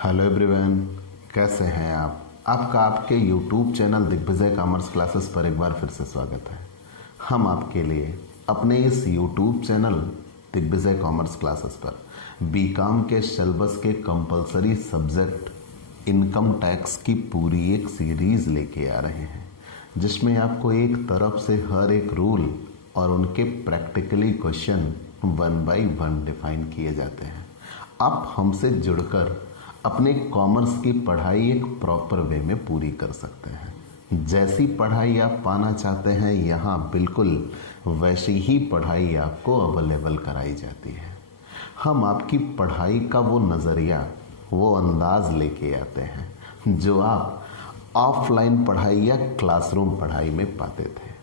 Hello everyone, कैसे हैं आप? आपका आपके YouTube channel Digvijay commerce classes पर एक बार फिर से स्वागत है। हम आपके लिए अपने इस YouTube channel Digvijay commerce classes पर बीकॉम के सिलेबस के कंपलसरी सब्जेक्ट इनकम टैक्स की पूरी एक सीरीज लेके आ रहे हैं, जिसमें आपको एक तरफ से हर एक रूल और उनके प्रैक्टिकली क्वेश्चन 1 बाय 1 डिफाइन किए जाते हैं। आप हमसे जुड़कर अपने कॉमर्स की पढ़ाई एक प्रॉपर वे में पूरी कर सकते हैं। जैसी पढ़ाई आप पाना चाहते हैं, यहाँ बिल्कुल वैसी ही पढ़ाई आपको अवेलेबल कराई जाती है। हम आपकी पढ़ाई का वो नज़रिया, वो अंदाज लेके आते हैं जो आप ऑफलाइन पढ़ाई या क्लासरूम पढ़ाई में पाते थे।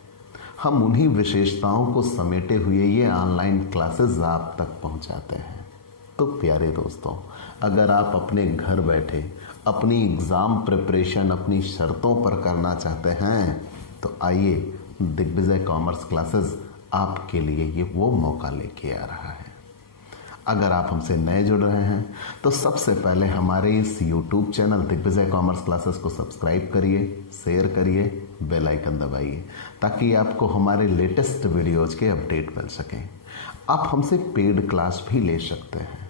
हम उन्हीं विशेषताओं को समेटे हुए ये ऑनलाइन क्लासेस आप तक पहुंचाते हैं। तो प्यारे दोस्तों, अगर आप अपने घर बैठे अपनी एग्ज़ाम प्रिपरेशन अपनी शर्तों पर करना चाहते हैं, तो आइए, दिग्विजय कॉमर्स क्लासेस आपके लिए ये वो मौका लेके आ रहा है। अगर आप हमसे नए जुड़ रहे हैं तो सबसे पहले हमारे इस YouTube channel Digvijay commerce classes को सब्सक्राइब करिए, शेयर करिए, बेल आइकन दबाइए, ताकि आपको हमारे लेटेस्ट वीडियोज़ के अपडेट मिल सकें। आप हमसे पेड क्लास भी ले सकते हैं।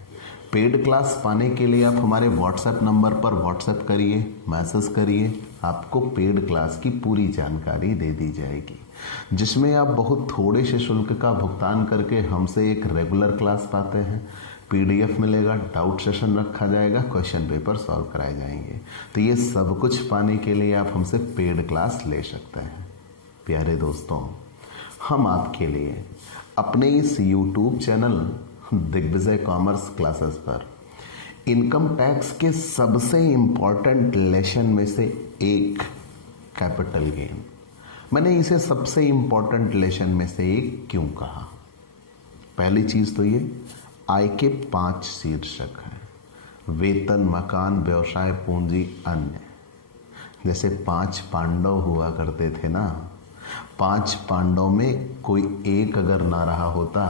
पेड क्लास पाने के लिए आप हमारे व्हाट्सएप नंबर पर व्हाट्सएप करिए, मैसेज करिए, आपको पेड क्लास की पूरी जानकारी दे दी जाएगी, जिसमें आप बहुत थोड़े से शुल्क का भुगतान करके हमसे एक रेगुलर क्लास पाते हैं। PDF मिलेगा, डाउट सेशन रखा जाएगा, क्वेश्चन पेपर सॉल्व कराए जाएंगे। तो ये सब कुछ पाने के लिए आप हमसे पेड क्लास ले सकते हैं। प्यारे दोस्तों, हम आपके लिए अपने इस YouTube channel Digvijay commerce classes पर इनकम टैक्स के सबसे इम्पॉर्टेंट लेसन में से एक कैपिटल गेन, मैंने इसे सबसे इम्पॉर्टेंट लेसन में से एक क्यों कहा? पहली चीज़ तो ये, आय के 5 शीर्षक हैं: वेतन, मकान, व्यवसाय, पूंजी, अन्य। जैसे 5 पांडव हुआ करते थे ना, 5 पांडव में कोई एक अगर ना रहा होता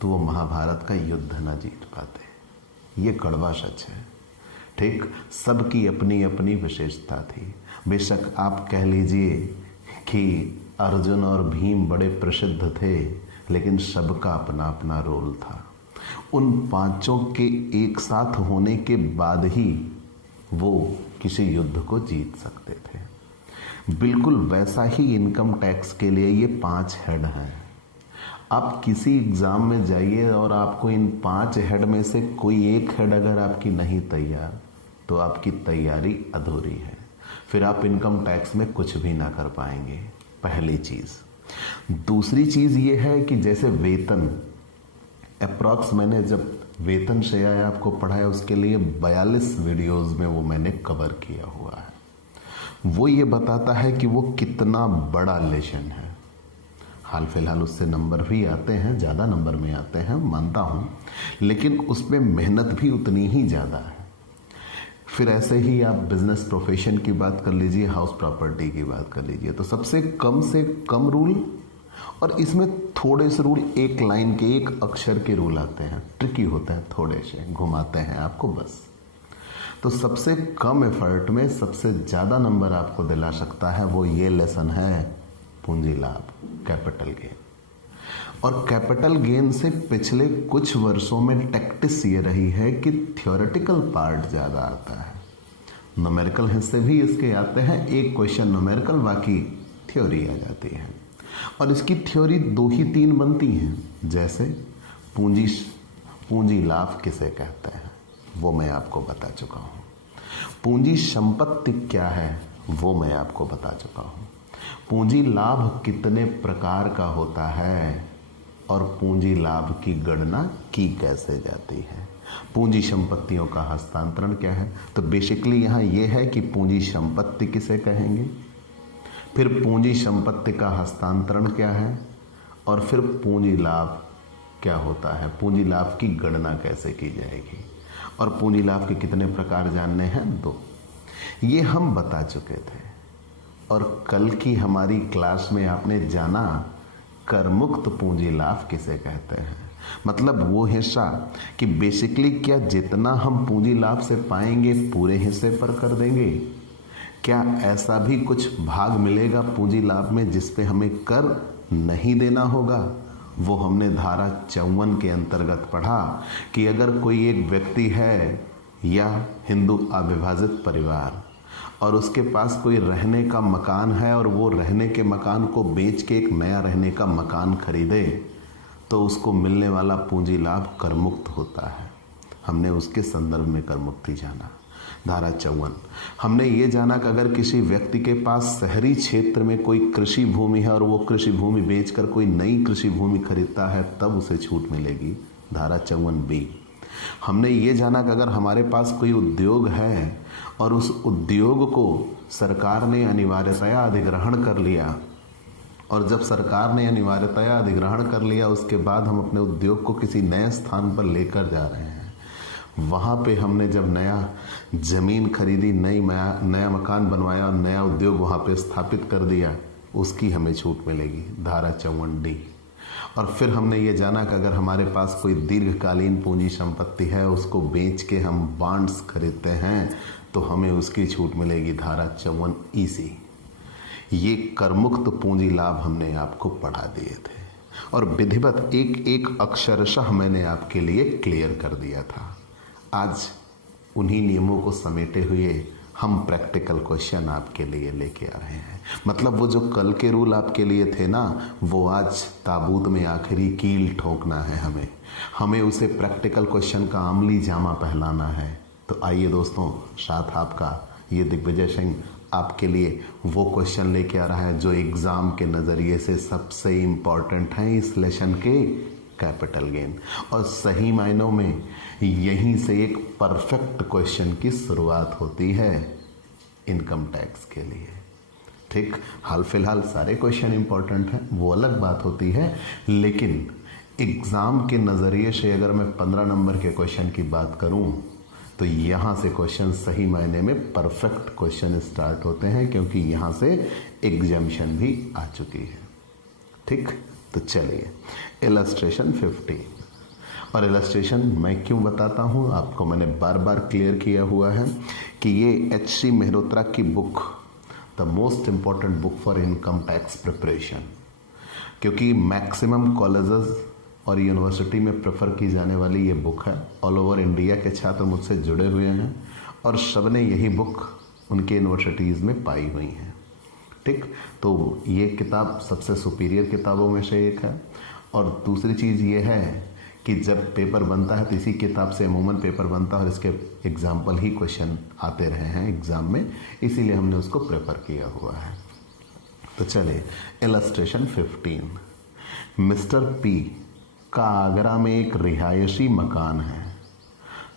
तो वो महाभारत का युद्ध न जीत पाते। ये कड़वा सच है। ठीक, सबकी अपनी अपनी विशेषता थी। बेशक आप कह लीजिए कि अर्जुन और भीम बड़े प्रसिद्ध थे, लेकिन सबका अपना अपना रोल था। उन पांचों के एक साथ होने के बाद ही वो किसी युद्ध को जीत सकते थे। बिल्कुल वैसा ही इनकम टैक्स के लिए ये 5 हेड हैं। आप किसी एग्ज़ाम में जाइए और आपको इन 5 हेड में से कोई एक हेड अगर आपकी नहीं तैयार, तो आपकी तैयारी अधूरी है। फिर आप इनकम टैक्स में कुछ भी ना कर पाएंगे, पहली चीज़। दूसरी चीज़ ये है कि जैसे वेतन, अप्रॉक्स मैंने जब वेतन से आया आपको पढ़ाया, उसके लिए 42 वीडियोज़ में वो मैंने कवर किया हुआ है। वो ये बताता है कि वो कितना बड़ा लेसन है। हाल फिलहाल उससे नंबर भी आते हैं, ज़्यादा नंबर में आते हैं, मानता हूँ, लेकिन उसमें मेहनत भी उतनी ही ज़्यादा है। फिर ऐसे ही आप बिजनेस प्रोफेशन की बात कर लीजिए, हाउस प्रॉपर्टी की बात कर लीजिए, तो सबसे कम रूल, और इसमें थोड़े से रूल, एक लाइन के, एक अक्षर के रूल आते हैं, ट्रिकी होते हैं, थोड़े से घुमाते हैं आपको बस। तो सबसे कम एफर्ट में सबसे ज़्यादा नंबर आपको दिला सकता है वो ये लेसन है पूंजी लाभ, कैपिटल गेन। और कैपिटल गेन से पिछले कुछ वर्षों में टैक्टिस ये रही है कि थ्योरेटिकल पार्ट ज़्यादा आता है। न्यूमेरिकल हिस्से भी इसके आते हैं, एक क्वेश्चन न्यूमेरिकल, बाकी थ्योरी आ जाती है। और इसकी थ्योरी 2 ही 3 बनती हैं। जैसे पूंजी लाभ किसे कहते हैं, वो मैं आपको बता चुका हूँ। पूंजी संपत्ति क्या है, वो मैं आपको बता चुका हूँ। पूंजी लाभ कितने प्रकार का होता है और पूंजी लाभ की गणना की कैसे जाती है। पूंजी संपत्तियों का हस्तांतरण क्या है, तो बेसिकली यहाँ ये है कि पूंजी संपत्ति किसे कहेंगे, फिर पूंजी संपत्ति का हस्तांतरण क्या है, और फिर पूंजी लाभ क्या होता है, पूंजी लाभ की गणना कैसे की जाएगी, और पूंजी लाभ के कितने प्रकार जानने हैं, 2। ये हम बता चुके थे। और कल की हमारी क्लास में आपने जाना कर मुक्त पूंजी लाभ किसे कहते हैं। मतलब वो हिस्सा कि बेसिकली क्या जितना हम पूंजी लाभ से पाएंगे पूरे हिस्से पर कर देंगे, क्या ऐसा भी कुछ भाग मिलेगा पूंजी लाभ में जिस पे हमें कर नहीं देना होगा। वो हमने धारा 54 के अंतर्गत पढ़ा कि अगर कोई एक व्यक्ति है या हिंदू अविभाजित परिवार और उसके पास कोई रहने का मकान है और वो रहने के मकान को बेच के एक नया रहने का मकान खरीदे तो उसको मिलने वाला पूंजी लाभ करमुक्त होता है। हमने उसके संदर्भ में करमुक्ति जाना। धारा 54 हमने ये जाना कि अगर किसी व्यक्ति के पास शहरी क्षेत्र में कोई कृषि भूमि है और वो कृषि भूमि बेचकर कोई नई कृषि भूमि खरीदता है तब उसे छूट मिलेगी। धारा 54B हमने ये जाना कि अगर हमारे पास कोई उद्योग है और उस उद्योग को सरकार ने अनिवार्यतया अधिग्रहण कर लिया और जब सरकार ने अनिवार्यतया अधिग्रहण कर लिया उसके बाद हम अपने उद्योग को किसी नए स्थान पर लेकर जा रहे हैं, वहाँ पे हमने जब नया ज़मीन खरीदी, नया मकान बनवाया और नया उद्योग वहाँ पे स्थापित कर दिया, उसकी हमें छूट मिलेगी। धारा 54D और फिर हमने ये जाना कि अगर हमारे पास कोई दीर्घकालीन पूंजी संपत्ति है उसको बेच के हम बॉन्ड्स खरीदते हैं तो हमें उसकी छूट मिलेगी। धारा 54EC ये करमुक्त पूंजी लाभ हमने आपको पढ़ा दिए थे और विधिवत एक एक अक्षरशः मैंने आपके लिए क्लियर कर दिया था। आज उन्हीं नियमों को समेटे हुए हम प्रैक्टिकल क्वेश्चन आपके लिए लेके आ रहे हैं। मतलब वो जो कल के रूल आपके लिए थे ना, वो आज ताबूत में आखिरी कील ठोकना है हमें उसे प्रैक्टिकल क्वेश्चन का अमली जामा पहनाना है। तो आइए दोस्तों, साथ आपका ये दिग्विजय सिंह आपके लिए वो क्वेश्चन लेके आ रहा है जो एग्ज़ाम के नज़रिए से सबसे इम्पॉर्टेंट हैं इस लेसन के, कैपिटल गेन। और सही मायनों में यहीं से एक परफेक्ट क्वेश्चन की शुरुआत होती है इनकम टैक्स के लिए। ठीक, हाल फिलहाल सारे क्वेश्चन इंपॉर्टेंट हैं, वो अलग बात होती है, लेकिन एग्ज़ाम के नज़रिए से अगर मैं 15 नंबर के क्वेश्चन की बात करूं तो यहाँ से क्वेश्चन सही मायने में परफेक्ट क्वेश्चन स्टार्ट होते हैं क्योंकि यहाँ से एग्जामिशन भी आ चुकी है। ठीक, तो चलिए इलस्ट्रेशन 15। और इलस्ट्रेशन मैं क्यों बताता हूँ आपको, मैंने बार बार क्लियर किया हुआ है कि ये H.C. मेहरोत्रा की book the most important book for income tax preparation, क्योंकि मैक्सिमम कॉलेजेस और यूनिवर्सिटी में प्रेफर की जाने वाली ये बुक है। ऑल ओवर इंडिया के छात्र मुझसे जुड़े हुए हैं और सब ने यही बुक उनके यूनिवर्सिटीज़ में पाई हुई है। ठीक, तो ये किताब सबसे सुपीरियर किताबों में से एक है। और दूसरी चीज़ ये है कि जब पेपर बनता है तो इसी किताब से अमूमन पेपर बनता है और इसके एग्जाम्पल ही क्वेश्चन आते रहे हैं एग्ज़ाम में, इसीलिए हमने उसको प्रेफर किया हुआ है। तो चलिए इलस्ट्रेशन 15। मिस्टर पी का आगरा में एक रिहायशी मकान है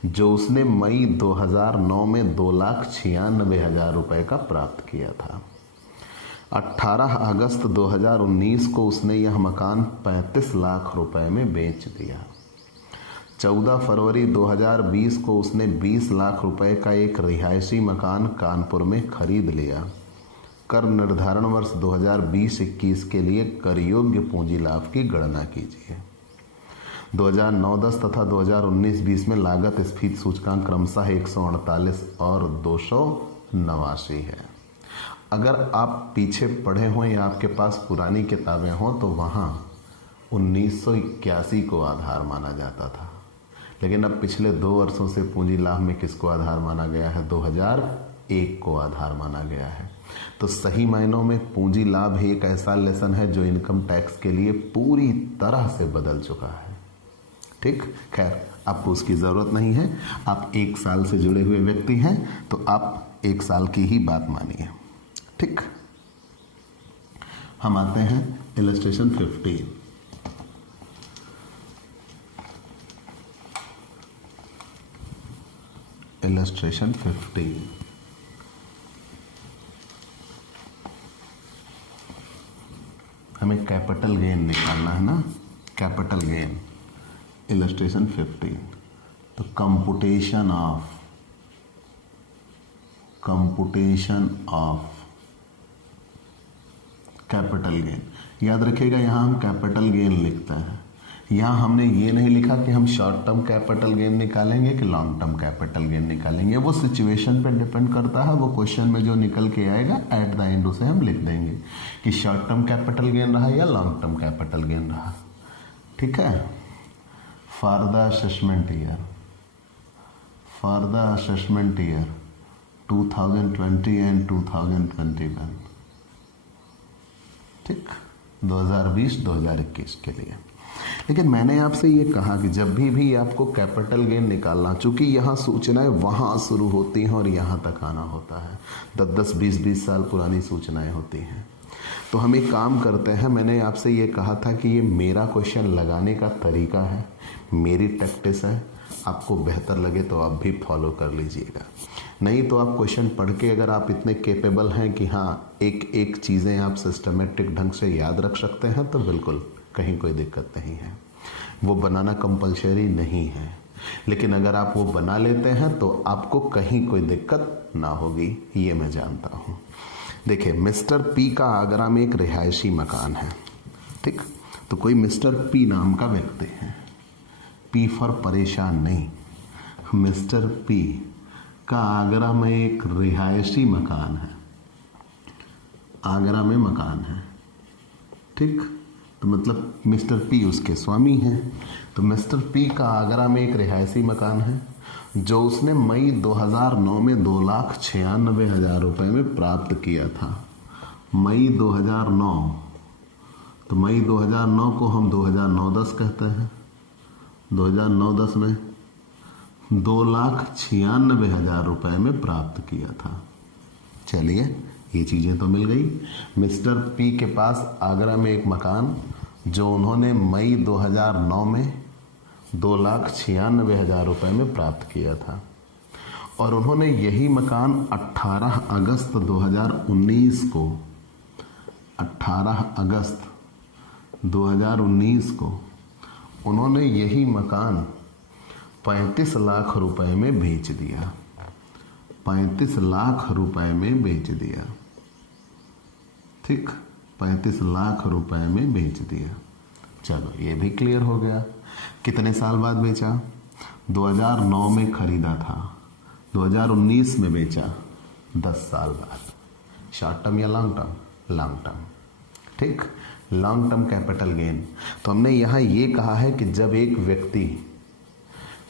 जो उसने मई 2009 में 2,96,000 रुपये का प्राप्त किया था। 18 अगस्त 2019 को उसने यह मकान 35 लाख रुपए में बेच दिया। 14 फरवरी 2020 को उसने 20 लाख रुपए का एक रिहायशी मकान कानपुर में खरीद लिया। कर निर्धारण वर्ष 2020-21 के लिए कर योग्य पूंजी लाभ की गणना कीजिए। 2009-10 तथा 2019-20 में लागत स्फीति सूचकांक क्रमशः 148 और 289 है। अगर आप पीछे पढ़े हों या आपके पास पुरानी किताबें हों तो वहाँ 1981 को आधार माना जाता था, लेकिन अब पिछले 2 वर्षों से पूंजी लाभ में किसको आधार माना गया है? 2001 को आधार माना गया है। तो सही मायनों में पूंजी लाभ ही एक ऐसा लेसन है जो इनकम टैक्स के लिए पूरी तरह से बदल चुका है। ठीक, खैर आपको उसकी ज़रूरत नहीं है, आप 1 साल से जुड़े हुए व्यक्ति हैं तो आप 1 साल की ही बात मानिए। ठीक, हम आते हैं इलस्ट्रेशन 15। इलस्ट्रेशन 15 हमें कैपिटल गेन निकालना है ना, कैपिटल गेन। इलस्ट्रेशन 15 तो कंपुटेशन ऑफ कैपिटल गेन। याद रखिएगा यहाँ हम कैपिटल गेन लिखते हैं, यहाँ हमने ये नहीं लिखा कि हम शॉर्ट टर्म कैपिटल गेन निकालेंगे कि लॉन्ग टर्म कैपिटल गेन निकालेंगे। वो सिचुएशन पे डिपेंड करता है, वो क्वेश्चन में जो निकल के आएगा एट द एंड उसे हम लिख देंगे कि शॉर्ट टर्म कैपिटल गेन रहा या लॉन्ग टर्म कैपिटल गेन रहा। ठीक है। For the assessment year 2020 and 2021, ठीक, 2020-2021 के लिए। लेकिन मैंने आपसे ये कहा कि जब भी आपको कैपिटल गेन निकालना, चूंकि यहाँ सूचनाएं वहाँ शुरू होती हैं और यहाँ तक आना होता है, 10-10, 20-20 साल पुरानी सूचनाएं होती हैं, तो हम एक काम करते हैं। मैंने आपसे ये कहा था कि ये मेरा क्वेश्चन लगाने का तरीका है, मेरी प्रैक्टिस है, आपको बेहतर लगे तो आप भी फॉलो कर लीजिएगा। नहीं तो आप क्वेश्चन पढ़ के अगर आप इतने कैपेबल हैं कि हाँ एक एक चीज़ें आप सिस्टमेटिक ढंग से याद रख सकते हैं, तो बिल्कुल कहीं कोई दिक्कत नहीं है। वो बनाना कंपलसरी नहीं है, लेकिन अगर आप वो बना लेते हैं तो आपको कहीं कोई दिक्कत ना होगी, ये मैं जानता हूँ। देखिए, मिस्टर पी का आगरा में एक रिहायशी मकान है, ठीक। तो कोई मिस्टर पी नाम का व्यक्ति है, पी फॉर परेशान नहीं, मिस्टर पी का आगरा में एक रिहायशी मकान है, आगरा में मकान है, ठीक। तो मतलब मिस्टर पी उसके स्वामी हैं। तो मिस्टर पी का आगरा में एक रिहायशी मकान है जो उसने मई 2009 में 2,96,000 रुपये में प्राप्त किया था। मई 2009, तो मई 2009 को हम 2009-10 कहते हैं। 2009-10 में 2,96,000 रुपये में प्राप्त किया था। चलिए, ये चीज़ें तो मिल गई। मिस्टर पी के पास आगरा में एक मकान जो उन्होंने मई 2009 में 2,96,000 रुपये में प्राप्त किया था, और उन्होंने यही मकान 18 अगस्त 2019 को 18 अगस्त 2019 को उन्होंने यही मकान 35 लाख रुपए में बेच दिया। 35 लाख रुपए में बेच दिया, ठीक, 35 लाख रुपए में बेच दिया। चलो, ये भी क्लियर हो गया। कितने साल बाद बेचा? 2009 में खरीदा था, 2019 में बेचा, 10 साल बाद। शॉर्ट टर्म या लॉन्ग टर्म? लॉन्ग टर्म, ठीक। Long term capital gain. तो हमने यहाँ ये कहा है कि जब एक व्यक्ति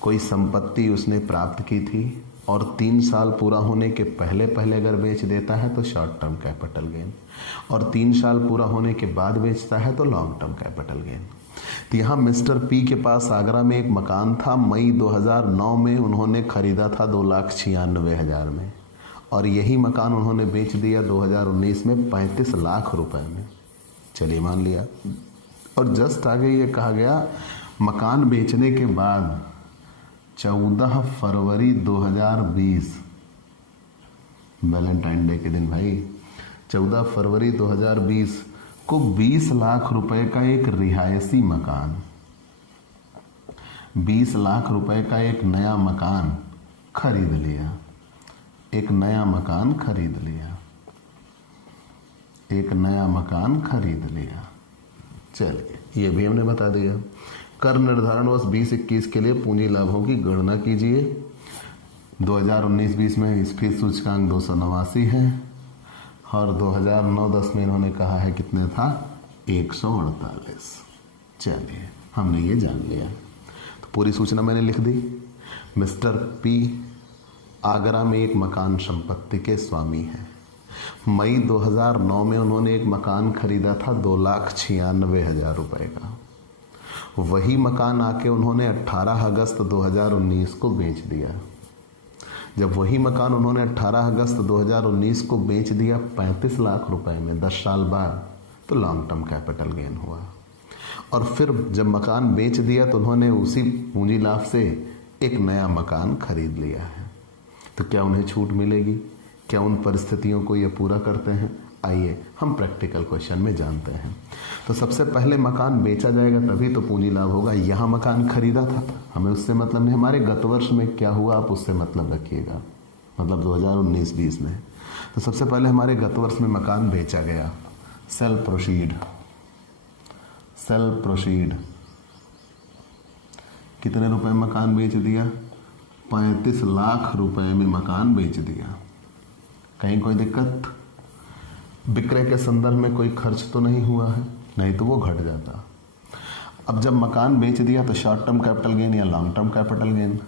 कोई संपत्ति उसने प्राप्त की थी और 3 साल पूरा होने के पहले पहले अगर बेच देता है तो शॉर्ट टर्म कैपिटल गेन, और 3 साल पूरा होने के बाद बेचता है तो लॉन्ग टर्म कैपिटल गेन। तो यहाँ मिस्टर पी के पास आगरा में एक मकान था, मई 2009 में उन्होंने खरीदा था 2,96,000 में, और यही मकान उन्होंने बेच दिया 2019 में 35 लाख रुपए में। चलिए, मान लिया। और जस्ट आगे ये कहा गया, मकान बेचने के बाद 14 फरवरी 2020, वैलेंटाइन डे के दिन भाई, 14 फरवरी 2020 को 20 लाख रुपए का एक रिहायशी मकान, 20 लाख रुपए का एक नया मकान खरीद लिया। एक नया मकान खरीद लिया, एक नया मकान खरीद लिया। चलिए, ये भी हमने बता दिया। कर निर्धारण वर्ष 2021 के लिए पूंजी लाभों की गणना कीजिए। 2019-20 में इसकी सूचकांक 289 है, और 2009-10 में इन्होंने कहा है कितने था? 148। चलिए, हमने ये जान लिया। तो पूरी सूचना मैंने लिख दी। मिस्टर पी आगरा में एक मकान संपत्ति के स्वामी हैं। मई 2009 में उन्होंने एक मकान खरीदा था 2,96,000 रुपये का। वही मकान आके उन्होंने 18 अगस्त 2019 को बेच दिया। जब वही मकान उन्होंने 18 अगस्त 2019 को बेच दिया 35 लाख रुपए में 10 साल बाद, तो लॉन्ग टर्म कैपिटल गेन हुआ। और फिर जब मकान बेच दिया तो उन्होंने उसी पूंजी लाभ से एक नया मकान खरीद लिया है। तो क्या उन्हें छूट मिलेगी? क्या उन परिस्थितियों को ये पूरा करते हैं? आइए हम प्रैक्टिकल क्वेश्चन में जानते हैं। तो सबसे पहले मकान बेचा जाएगा तभी तो पूंजी लाभ होगा। यहाँ मकान खरीदा था, हमें उससे मतलब नहीं, हमारे गत वर्ष में क्या हुआ आप उससे मतलब रखिएगा, मतलब 2019-20 में। तो सबसे पहले हमारे गत वर्ष में मकान बेचा गया, सेल प्रोसीड, सेल प्रोसीड कितने रुपए में मकान बेच दिया? 35 लाख रुपए में मकान बेच दिया। कहीं कोई दिक्कत? विक्रय के संदर्भ में कोई खर्च तो नहीं हुआ है, नहीं तो वो घट जाता। अब जब मकान बेच दिया तो शॉर्ट टर्म कैपिटल गेन या long term capital gain?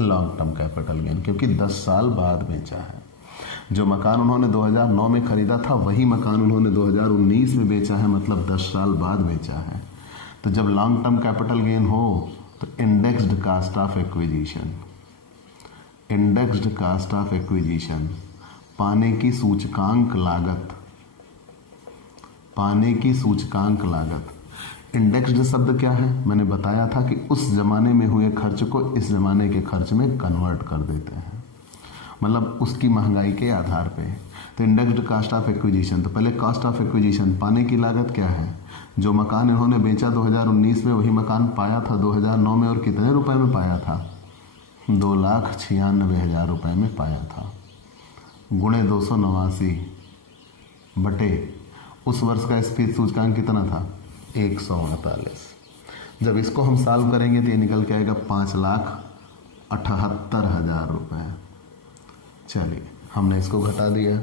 Long term capital gain, क्योंकि 10 साल बाद बेचा है। जो मकान उन्होंने 2009 में खरीदा था वही मकान उन्होंने 2019 में बेचा है, मतलब 10 साल बाद बेचा है। तो जब लॉन्ग टर्म कैपिटल गेन हो तो indexed cost of acquisition, indexed cost of acquisition, पाने की सूचकांक लागत, पाने की सूचकांक लागत। इंडेक्स्ड शब्द क्या है? मैंने बताया था कि उस जमाने में हुए खर्च को इस जमाने के खर्च में कन्वर्ट कर देते हैं, मतलब उसकी महंगाई के आधार पे। तो इंडेक्स्ड कास्ट ऑफ एक्विजिशन, तो पहले कास्ट ऑफ एक्विजिशन, पाने की लागत क्या है? जो मकान इन्होंने बेचा 2019 में वही मकान पाया था 2009 में, और कितने रुपए में पाया था? 2,96,000 रुपये में पाया था। गुणे 289 बटे उस वर्ष का स्फीति सूचकांक कितना था? 148। जब इसको हम सॉल्व करेंगे तो ये निकल के आएगा 5,78,000 रुपये। चलिए हमने इसको घटा दिया।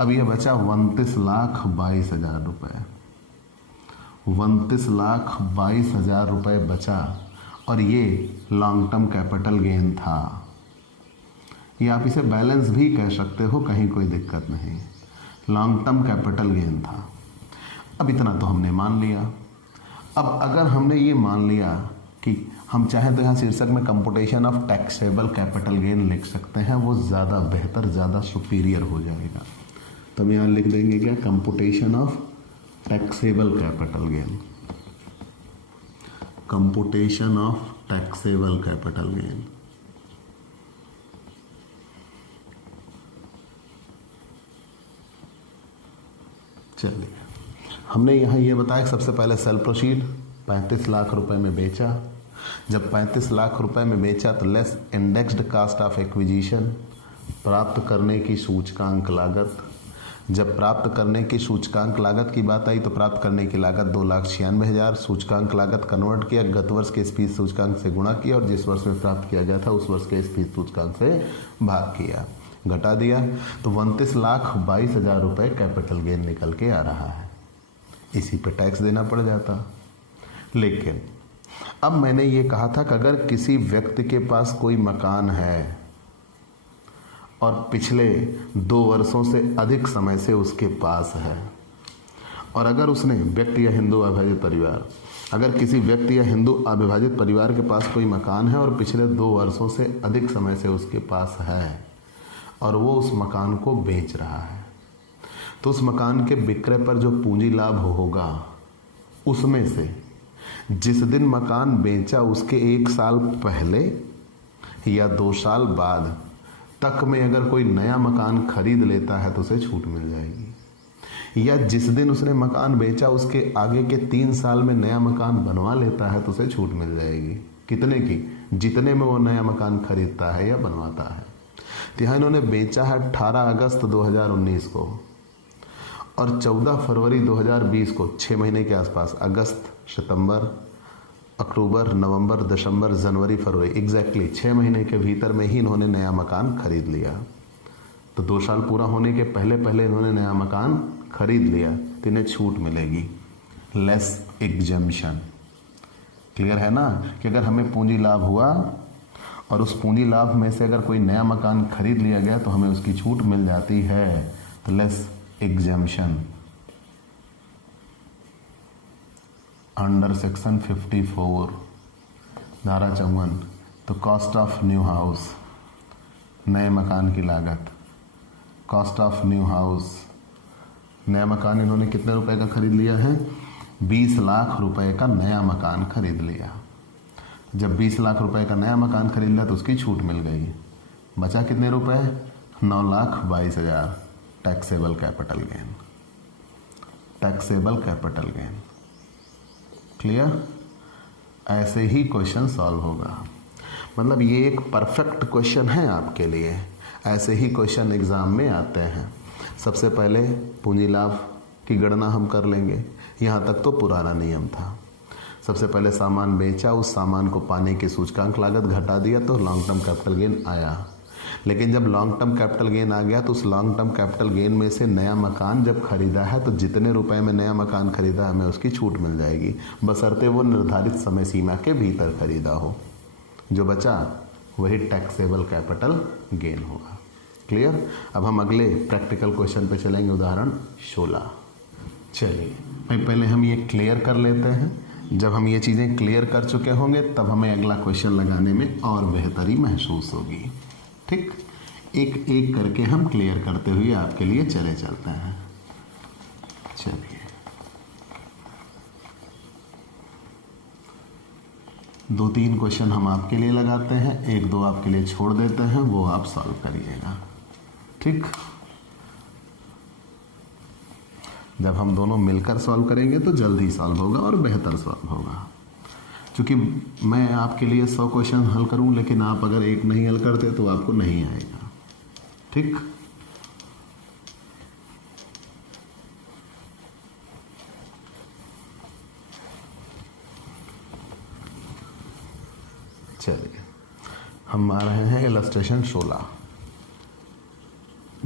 अब ये बचा 29,22,000 रुपये, 29,22,000 रुपये बचा, और ये लॉन्ग टर्म कैपिटल गेन था। ये आप इसे बैलेंस भी कह सकते हो, कहीं कोई दिक्कत नहीं। लॉन्ग टर्म कैपिटल गेन था। अब इतना तो हमने मान लिया। अब अगर हमने ये मान लिया कि हम चाहें तो यहाँ शीर्षक में computation of taxable capital gain लिख सकते हैं, वो ज़्यादा बेहतर, ज़्यादा सुपीरियर हो जाएगा। तो हम यहाँ लिख देंगे क्या? Computation of taxable capital gain, computation of taxable capital gain. चलिए हमने यहाँ ये बताया कि सबसे पहले सेल प्रोसीड 35 लाख रुपए में बेचा। जब 35 लाख रुपए में बेचा तो less indexed cost of acquisition, प्राप्त करने की सूचकांक लागत। जब प्राप्त करने की सूचकांक लागत की बात आई तो प्राप्त करने की लागत 2,96,000, सूचकांक लागत कन्वर्ट किया, गत वर्ष के स्फीति सूचकांक से गुणा किया, और जिस वर्ष में प्राप्त किया गया था उस वर्ष के स्फीति सूचकांक से भाग किया, घटा दिया, तो 29,22,000 रुपये कैपिटल गेन निकल के आ रहा है। इसी पे टैक्स देना पड़ जाता। लेकिन अब मैंने ये कहा था कि अगर किसी व्यक्ति के पास कोई मकान है और पिछले 2 वर्षों से अधिक समय से उसके पास है, और अगर उसने व्यक्ति या हिंदू अविभाजित परिवार, अगर किसी व्यक्ति या हिंदू अविभाजित परिवार के पास कोई मकान है और पिछले 2 वर्षों से अधिक समय से उसके पास है और वो उस मकान को बेच रहा है, तो उस मकान के विक्रय पर जो पूंजी लाभ होगा उसमें से जिस दिन मकान बेचा उसके 1 साल पहले या 2 साल बाद तक में अगर कोई नया मकान खरीद लेता है तो उसे छूट मिल जाएगी, या जिस दिन उसने मकान बेचा उसके आगे के 3 साल में नया मकान बनवा लेता है तो उसे छूट मिल जाएगी। कितने की? जितने में वो नया मकान खरीदता है या बनवाता है। तो यहाँ इन्होंने बेचा है 18 अगस्त 2019 को और 14 फरवरी 2020 को, 6 महीने के आसपास, अगस्त, सितंबर, अक्टूबर, नवंबर, दिसंबर, जनवरी, फरवरी, एग्जैक्टली 6 महीने के भीतर में ही इन्होंने नया मकान खरीद लिया। तो 2 साल पूरा होने के पहले पहले इन्होंने नया मकान खरीद लिया तो इन्हें छूट मिलेगी, लेस एग्जम्पशन। क्लियर है ना कि अगर हमें पूंजी लाभ हुआ और उस पूंजी लाभ में से अगर कोई नया मकान खरीद लिया गया तो हमें उसकी छूट मिल जाती है, तो लेस एग्जम्पशन अंडर सेक्शन 54 धारा 54। तो कॉस्ट ऑफ न्यू हाउस, नए मकान की लागत, कॉस्ट ऑफ न्यू हाउस, नया मकान इन्होंने कितने रुपए का खरीद लिया है? 20 लाख रुपए का नया मकान खरीद लिया। जब 20 लाख रुपए का नया मकान खरीद लिया तो उसकी छूट मिल गई। बचा कितने रुपए? 9,22,000 taxable capital gain, taxable capital gain. Clear? ऐसे ही क्वेश्चन सॉल्व होगा। मतलब ये एक परफेक्ट क्वेश्चन है आपके लिए। ऐसे ही क्वेश्चन एग्जाम में आते हैं। सबसे पहले पूंजी लाभ की गणना हम कर लेंगे। यहाँ तक तो पुराना नियम था। सबसे पहले सामान बेचा, उस सामान को पाने की सूचकांक लागत घटा दिया तो लॉन्ग टर्म कैपिटल गेन आया। लेकिन जब लॉन्ग टर्म कैपिटल गेन आ गया तो उस लॉन्ग टर्म कैपिटल गेन में से नया मकान जब खरीदा है तो जितने रुपए में नया मकान खरीदा हमें उसकी छूट मिल जाएगी, बशर्ते वो निर्धारित समय सीमा के भीतर खरीदा हो। जो बचा वही टैक्सेबल कैपिटल गेन होगा। क्लियर? अब हम अगले प्रैक्टिकल क्वेश्चन पे चलेंगे, उदाहरण 16। चलिए पहले हम ये क्लियर कर लेते हैं। जब हम ये चीज़ें क्लियर कर चुके होंगे तब हमें अगला क्वेश्चन लगाने में और बेहतरी महसूस होगी। ठीक, एक एक करके हम क्लियर करते हुए आपके लिए चलते हैं। चलिए 2-3 क्वेश्चन हम आपके लिए लगाते हैं, 1-2 आपके लिए छोड़ देते हैं, वो आप सॉल्व करिएगा। ठीक, जब हम दोनों मिलकर सॉल्व करेंगे तो जल्दी सॉल्व होगा और बेहतर सॉल्व होगा। क्योंकि मैं आपके लिए 100 क्वेश्चन हल करूं, लेकिन आप अगर एक नहीं हल करते तो आपको नहीं आएगा। ठीक, चलिए हम आ रहे हैं इलस्ट्रेशन 16।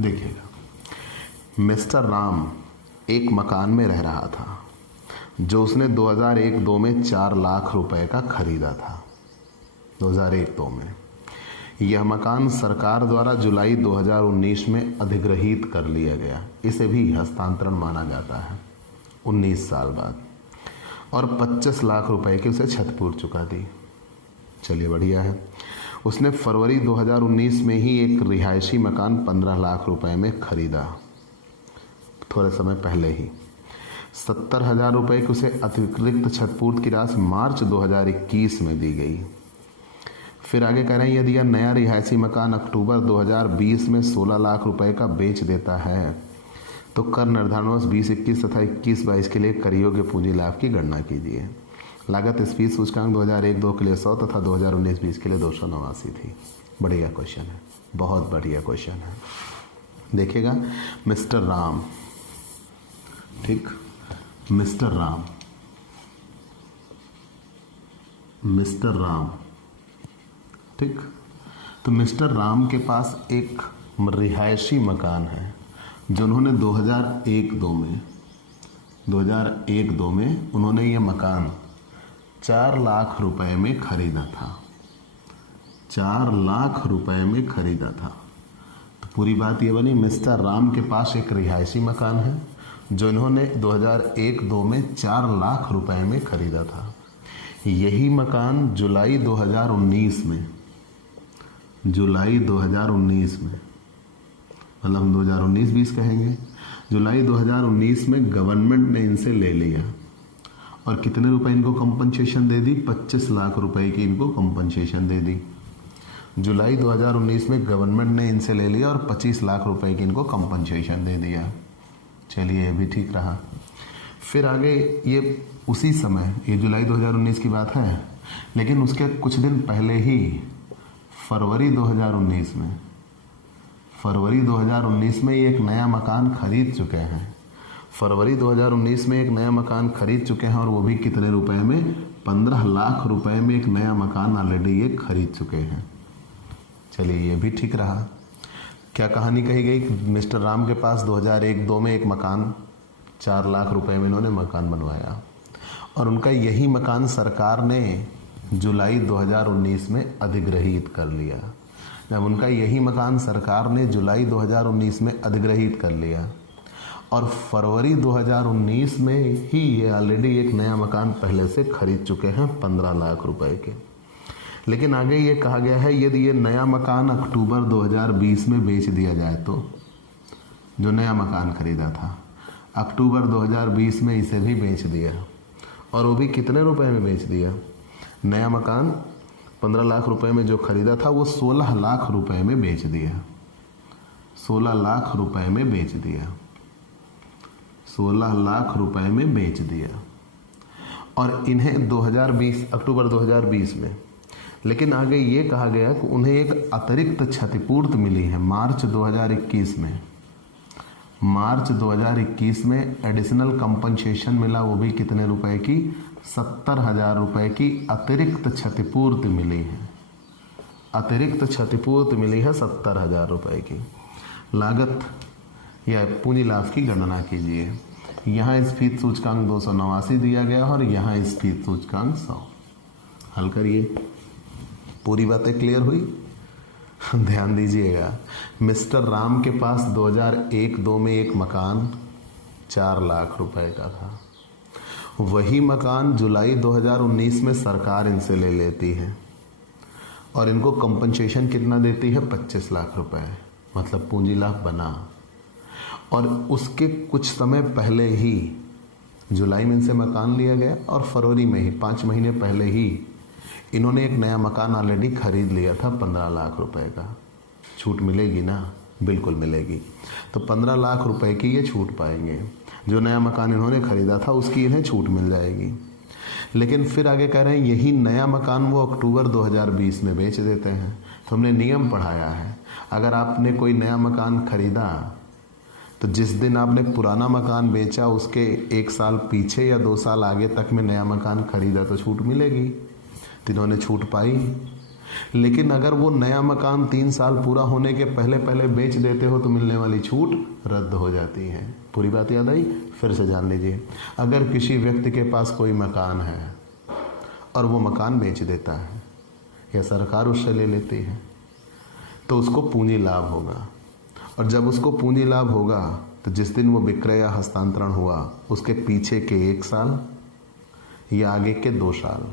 देखिएगा, मिस्टर राम एक मकान में रह रहा था जो उसने 2001-2 में 4 लाख रुपए का खरीदा था। 2001-2 में यह मकान सरकार द्वारा जुलाई 2019 में अधिग्रहित कर लिया गया। इसे भी हस्तांतरण माना जाता है 19 साल बाद, और 25 लाख रुपए की उसे क्षतिपूर्ति चुका दी। चलिए बढ़िया है। उसने फरवरी 2019 में ही एक रिहायशी मकान 15 लाख रुपए में खरीदा, थोड़े समय पहले ही। 70,000 रुपये की उसे अतिरिक्त क्षतिपूर्ति की राशि मार्च 2021 में दी गई। फिर आगे कह रहे हैं, यदि यह नया रिहायशी मकान अक्टूबर 2020 में 16 लाख रुपए का बेच देता है तो कर निर्धारण वर्ष 2021 तथा 21-22 के लिए कर योग्य पूंजी लाभ की गणना कीजिए। लागत स्फीति सूचकांक 2001-2 के लिए 100 तथा 2019-20 के लिए 289 थी। बढ़िया क्वेश्चन है, बहुत बढ़िया क्वेश्चन है। देखिएगा, मिस्टर राम, ठीक, मिस्टर राम ठीक, तो मिस्टर राम के पास एक रिहायशी मकान है जो उन्होंने 2001-2 में उन्होंने ये मकान 4 लाख रुपए में खरीदा था। 4 लाख रुपए में खरीदा था। तो पूरी बात ये बनी, मिस्टर राम के पास एक रिहायशी मकान है जो इन्होंने 2001-2 में 4 लाख रुपए में खरीदा था। यही मकान जुलाई 2019 में मतलब हम 2019-20 कहेंगे, जुलाई 2019 में गवर्नमेंट ने इनसे ले लिया और कितने रुपए इनको कंपनसेशन दे दी? 25 लाख रुपए की इनको कंपनसेशन दे दी। जुलाई 2019 में गवर्नमेंट ने इनसे ले लिया और 25 लाख रुपए की इनको कंपनसेशन दे दिया। चलिए ये भी ठीक रहा। फिर आगे ये उसी समय, ये जुलाई 2019 की बात है, लेकिन उसके कुछ दिन पहले ही फरवरी 2019 में ये एक नया मकान खरीद चुके हैं। फरवरी 2019 में एक नया मकान खरीद चुके हैं, और वो भी कितने रुपए में? 15 लाख रुपए में एक नया मकान ऑलरेडी ये खरीद चुके हैं। चलिए ये भी ठीक रहा। क्या कहानी कही गई? मिस्टर राम के पास 2001-2 में एक मकान 4 लाख रुपए में इन्होंने मकान बनवाया, और उनका यही मकान सरकार ने जुलाई 2019 में अधिग्रहित कर लिया। जब उनका यही मकान सरकार ने जुलाई 2019 में अधिग्रहित कर लिया और फरवरी 2019 में ही ये ऑलरेडी एक नया मकान पहले से खरीद चुके हैं 15 लाख रुपए के। लेकिन आगे ये कहा गया है, यदि ये नया मकान अक्टूबर 2020 में बेच दिया जाए तो, जो नया मकान खरीदा था अक्टूबर 2020 में इसे भी बेच दिया, और वो भी कितने रुपए में बेच दिया? नया मकान 15 लाख रुपए में जो खरीदा था वो 16 लाख रुपए में बेच दिया। 16 लाख रुपए में बेच दिया। 16 लाख रुपए में बेच दिया, और इन्हें 2020 अक्टूबर 2020 में। लेकिन आगे ये कहा गया कि उन्हें एक अतिरिक्त क्षतिपूर्ति मिली है मार्च 2021 में। मार्च 2021 में एडिशनल कंपनसेशन मिला, वो भी कितने रुपए की? 70,000 रुपए की अतिरिक्त क्षतिपूर्ति मिली है। अतिरिक्त क्षतिपूर्ति मिली है 70,000 रुपए की। लागत या पूंजी लाभ की गणना कीजिए। यहाँ स्फीत सूचकांक 289 दिया गया और यहाँ स्फीत सूचकांक 100। हल करिए। पूरी बातें क्लियर हुई? ध्यान दीजिएगा, मिस्टर राम के पास 2001-2 में एक मकान 4 लाख रुपए का था। वही मकान जुलाई 2019 में सरकार इनसे ले लेती है और इनको कंपनसेशन कितना देती है? 25 लाख रुपए। मतलब पूंजी लाभ बना। और उसके कुछ समय पहले ही जुलाई में इनसे मकान लिया गया और फरवरी में ही 5 महीने पहले ही इन्होंने एक नया मकान ऑलरेडी खरीद लिया था 15 लाख रुपए का। छूट मिलेगी ना? बिल्कुल मिलेगी। तो 15 लाख रुपए की ये छूट पाएंगे। जो नया मकान इन्होंने खरीदा था उसकी इन्हें छूट मिल जाएगी। लेकिन फिर आगे कह रहे हैं यही नया मकान वो अक्टूबर 2020 में बेच देते हैं। तो हमने नियम पढ़ाया है, अगर आपने कोई नया मकान खरीदा तो जिस दिन आपने पुराना मकान बेचा उसके 1 साल पीछे या 2 साल आगे तक में नया मकान खरीदा तो छूट मिलेगी। तो इन्होंने छूट पाई। लेकिन अगर वो नया मकान 3 साल पूरा होने के पहले पहले बेच देते हो तो मिलने वाली छूट रद्द हो जाती है। पूरी बात याद आई? फिर से जान लीजिए। अगर किसी व्यक्ति के पास कोई मकान है और वो मकान बेच देता है या सरकार उससे ले लेती है तो उसको पूंजी लाभ होगा। और जब उसको पूंजी लाभ होगा तो जिस दिन वो विक्रय या हस्तांतरण हुआ उसके पीछे के 1 साल या आगे के 2 साल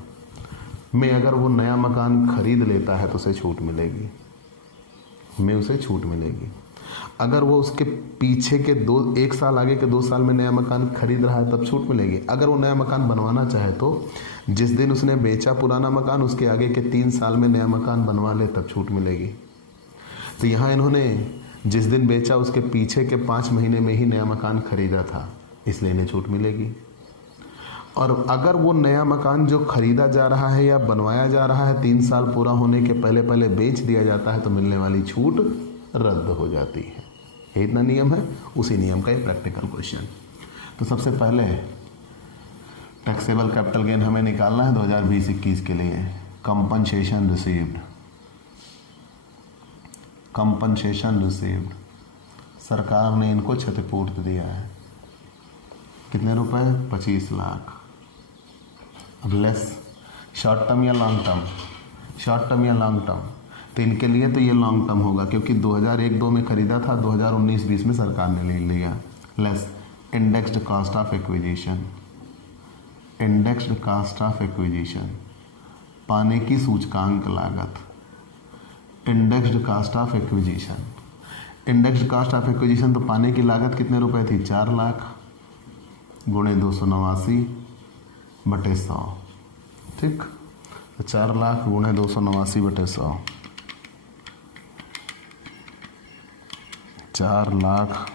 में अगर वो नया मकान खरीद लेता है तो उसे छूट मिलेगी। उसे छूट मिलेगी। अगर वो उसके पीछे के 1 साल आगे के 2 साल में नया मकान खरीद रहा है तब छूट मिलेगी। अगर वो नया मकान बनवाना चाहे तो जिस दिन उसने बेचा पुराना मकान उसके आगे के 3 साल में नया मकान बनवा ले तब छूट मिलेगी। तो यहाँ इन्होंने जिस दिन बेचा उसके पीछे के 5 महीने में ही नया मकान खरीदा था, इसलिए इन्हें छूट मिलेगी। और अगर वो नया मकान जो खरीदा जा रहा है या बनवाया जा रहा है 3 साल पूरा होने के पहले पहले बेच दिया जाता है तो मिलने वाली छूट रद्द हो जाती है। ये इतना नियम है। उसी नियम का एक प्रैक्टिकल क्वेश्चन। तो सबसे पहले टैक्सेबल कैपिटल गेन हमें निकालना है 2020-21 के लिए। कंपनसेशन रिसीव्ड, कंपनसेशन रिसीव्ड, सरकार ने इनको क्षतिपूर्ति दिया है। कितने रुपए? 25 लाख। अब लेस शॉर्ट टर्म या लॉन्ग टर्म? शॉर्ट टर्म या लॉन्ग टर्म? तो इनके लिए तो ये लॉन्ग टर्म होगा क्योंकि 2001-2 में खरीदा था, 2019-20 में सरकार ने ले लिया। Less indexed cost of acquisition, indexed cost of acquisition, पाने की सूचकांक लागत। Indexed cost of acquisition, indexed cost of acquisition तो पाने की लागत कितने रुपए थी? 4 लाख गुणे 289/100। ठीक, तो 4 लाख गुणे 289/100, 4 लाख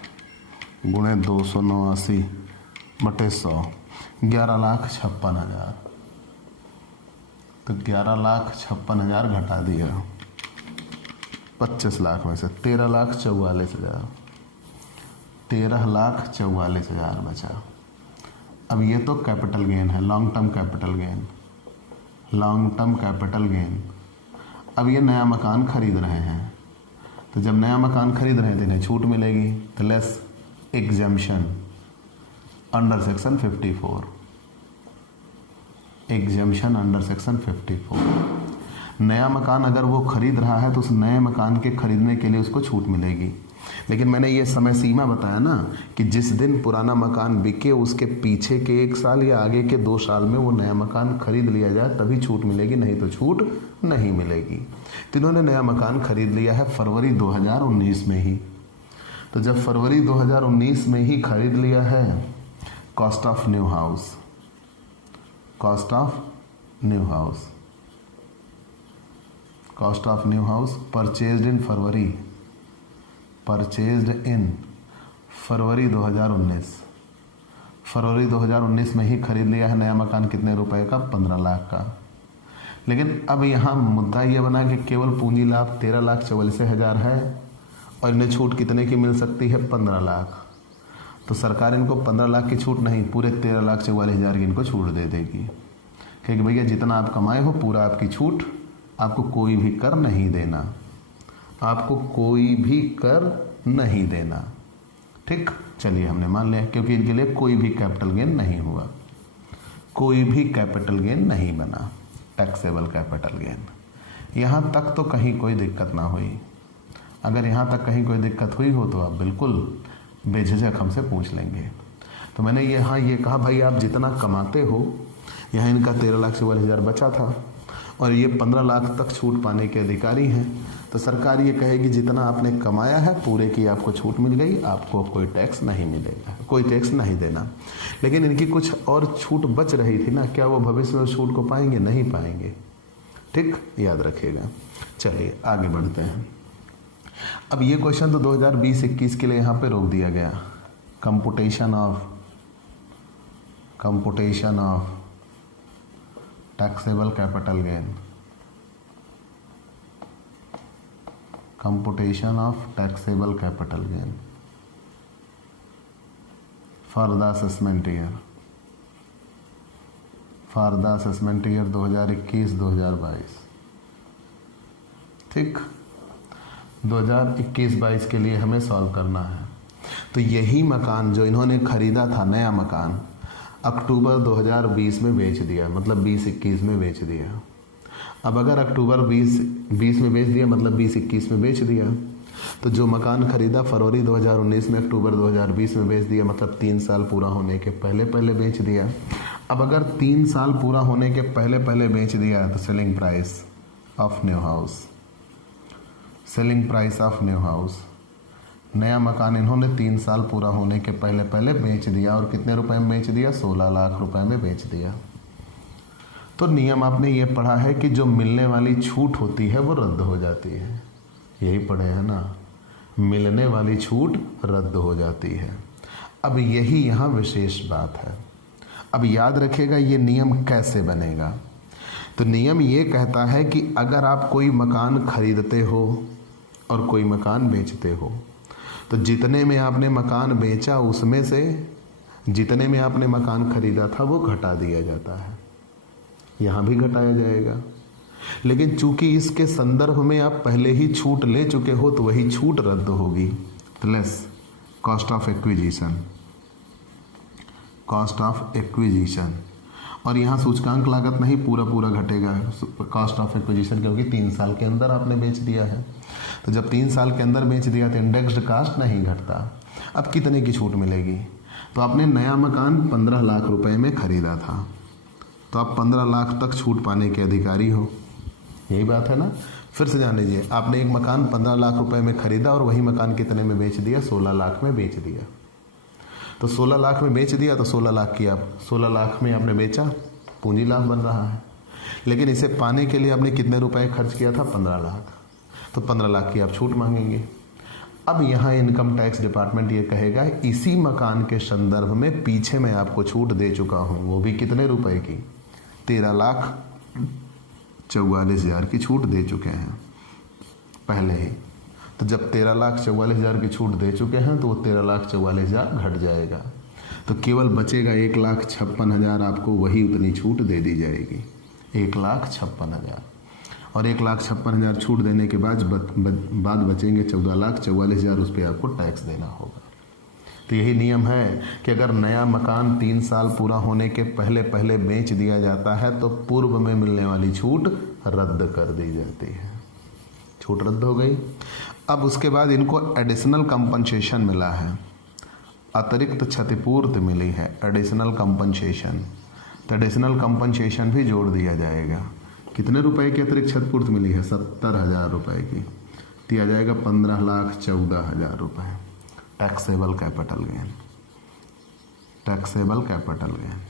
गुणे 289/100, 11,56,000। तो 11,56,000 घटा दिया 25 लाख में से 13,44,000, 13,44,000 बचा। अब ये तो कैपिटल गेन है, long term capital gain, long term capital gain. अब ये नया मकान खरीद रहे हैं तो जब नया मकान खरीद रहे हैं तो इन्हें छूट मिलेगी। तो less exemption under section 54, exemption under section 54। नया मकान अगर वो खरीद रहा है तो उस नए मकान के खरीदने के लिए उसको छूट मिलेगी। लेकिन मैंने ये समय सीमा बताया ना कि जिस दिन पुराना मकान बिके उसके पीछे के 1 साल या आगे के 2 साल में वो नया मकान खरीद लिया जाए तभी छूट मिलेगी, नहीं तो छूट नहीं मिलेगी। तो इन्होंने नया मकान खरीद लिया है फरवरी 2019 में ही। तो जब फरवरी 2019 में ही खरीद लिया है, cost of new house, cost of new house, cost of new house purchased in February, purchased in February 2019, फरवरी 2019 में ही खरीद लिया है नया मकान। कितने रुपए का? 15 लाख का। लेकिन अब यहाँ मुद्दा ये बना कि केवल पूंजी लाभ 13,44,000 है और इन्हें छूट कितने की मिल सकती है? 15 लाख। तो सरकार इनको 15 लाख की छूट नहीं, पूरे 13,44,000 की इनको छूट दे देगी, क्योंकि भैया जितना आप कमाए हो पूरा आपकी छूट, आपको कोई भी कर नहीं देना, आपको कोई भी कर नहीं देना। ठीक, चलिए हमने मान लिया, क्योंकि इनके लिए कोई भी कैपिटल गेन नहीं हुआ, कोई भी कैपिटल गेन नहीं बना, टैक्सेबल कैपिटल गेन। यहाँ तक तो कहीं कोई दिक्कत ना हुई। अगर यहाँ तक कहीं कोई दिक्कत हुई हो तो आप बिल्कुल बेझिझक हमसे पूछ लेंगे। तो मैंने यहाँ ये कहा भाई आप जितना कमाते हो, यहाँ इनका 13,44,000 बचा था और ये 15 लाख तक छूट पाने के अधिकारी हैं, तो सरकार ये कहेगी जितना आपने कमाया है पूरे की आपको छूट मिल गई, आपको कोई टैक्स नहीं मिलेगा, कोई टैक्स नहीं देना। लेकिन इनकी कुछ और छूट बच रही थी ना, क्या वो भविष्य में उस छूट को पाएंगे? नहीं पाएंगे। ठीक, याद रखिएगा। चलिए आगे बढ़ते हैं। अब ये क्वेश्चन तो 2020-21 के लिए यहाँ पे रोक दिया गया। Computation of taxable capital gain, computation of taxable capital gain for the assessment year 2021-2022। ठीक, 2021-22 के लिए हमें सॉल्व करना है। तो यही मकान जो इन्होंने खरीदा था, नया मकान, अक्टूबर 2020 में बेच दिया, मतलब 20-21 में बेच दिया। अब अगर अक्टूबर 2020 में बेच दिया मतलब 20-21 में बेच दिया, तो जो मकान खरीदा फरवरी 2019 में अक्टूबर 2020 में बेच दिया, मतलब 3 साल पूरा होने के पहले पहले बेच दिया। अब अगर 3 साल पूरा होने के पहले पहले बेच दिया तो selling price of new house, नया मकान इन्होंने 3 साल पूरा होने के पहले पहले बेच दिया, और कितने रुपए में बेच दिया? 16 लाख रुपए में बेच दिया। तो नियम आपने ये पढ़ा है कि जो मिलने वाली छूट होती है वो रद्द हो जाती है, यही पढ़े हैं ना, मिलने वाली छूट रद्द हो जाती है। अब यही यहाँ विशेष बात है। अब याद रखिएगा ये नियम कैसे बनेगा। तो नियम ये कहता है कि अगर आप कोई मकान खरीदते हो और कोई मकान बेचते हो, तो जितने में आपने मकान बेचा उसमें से जितने में आपने मकान खरीदा था वो घटा दिया जाता है, यहाँ भी घटाया जाएगा। लेकिन चूंकि इसके संदर्भ में आप पहले ही छूट ले चुके हो तो वही छूट रद्द होगी। प्लस कॉस्ट ऑफ एक्विजिशन, और यहाँ सूचकांक लागत नहीं, पूरा पूरा घटेगा कॉस्ट ऑफ एक्विजिशन, क्योंकि 3 साल के अंदर आपने बेच दिया है। तो जब 3 साल के अंदर बेच दिया तो इंडेक्स्ड कास्ट नहीं घटता। अब कितने की छूट मिलेगी? तो आपने नया मकान 15 लाख रुपए में खरीदा था, तो आप 15 लाख तक छूट पाने के अधिकारी हो, यही बात है ना। फिर से जान लीजिए, आपने एक मकान 15 लाख रुपए में खरीदा और वही मकान कितने में बेच दिया? 16 लाख में बेच दिया। तो 16 लाख में बेच दिया तो 16 लाख में आपने बेचा, पूंजी लाभ बन रहा है। लेकिन इसे पाने के लिए आपने कितने रुपए खर्च किया था? 15 लाख। तो 15 लाख की आप छूट मांगेंगे। अब यहाँ इनकम टैक्स डिपार्टमेंट ये कहेगा इसी मकान के संदर्भ में पीछे मैं आपको छूट दे चुका हूँ, वो भी कितने रुपए की? 13,44,000 की छूट दे चुके हैं पहले ही। तो जब 13,44,000 की छूट दे चुके हैं तो वो 13,44,000 घट जाएगा, तो केवल बचेगा 1,56,000, आपको वही उतनी छूट दे दी जाएगी, 1,56,000। और 1,56,000 छूट देने के बाद बचेंगे 14,44,000, उस पर आपको टैक्स देना होगा। तो यही नियम है कि अगर नया मकान 3 साल पूरा होने के पहले पहले बेच दिया जाता है तो पूर्व में मिलने वाली छूट रद्द कर दी जाती है। छूट रद्द हो गई। अब उसके बाद इनको एडिशनल कंपनसेशन मिला है, अतिरिक्त क्षतिपूर्ति मिली है, एडिशनल कंपनसेशन। तो एडिशनल कंपनसेशन भी जोड़ दिया जाएगा। कितने रुपए की अतिरिक्त क्षतिपूर्ति मिली है? 70,000 रुपए की। दिया जाएगा 15,14,000 रुपए। Taxable capital gain.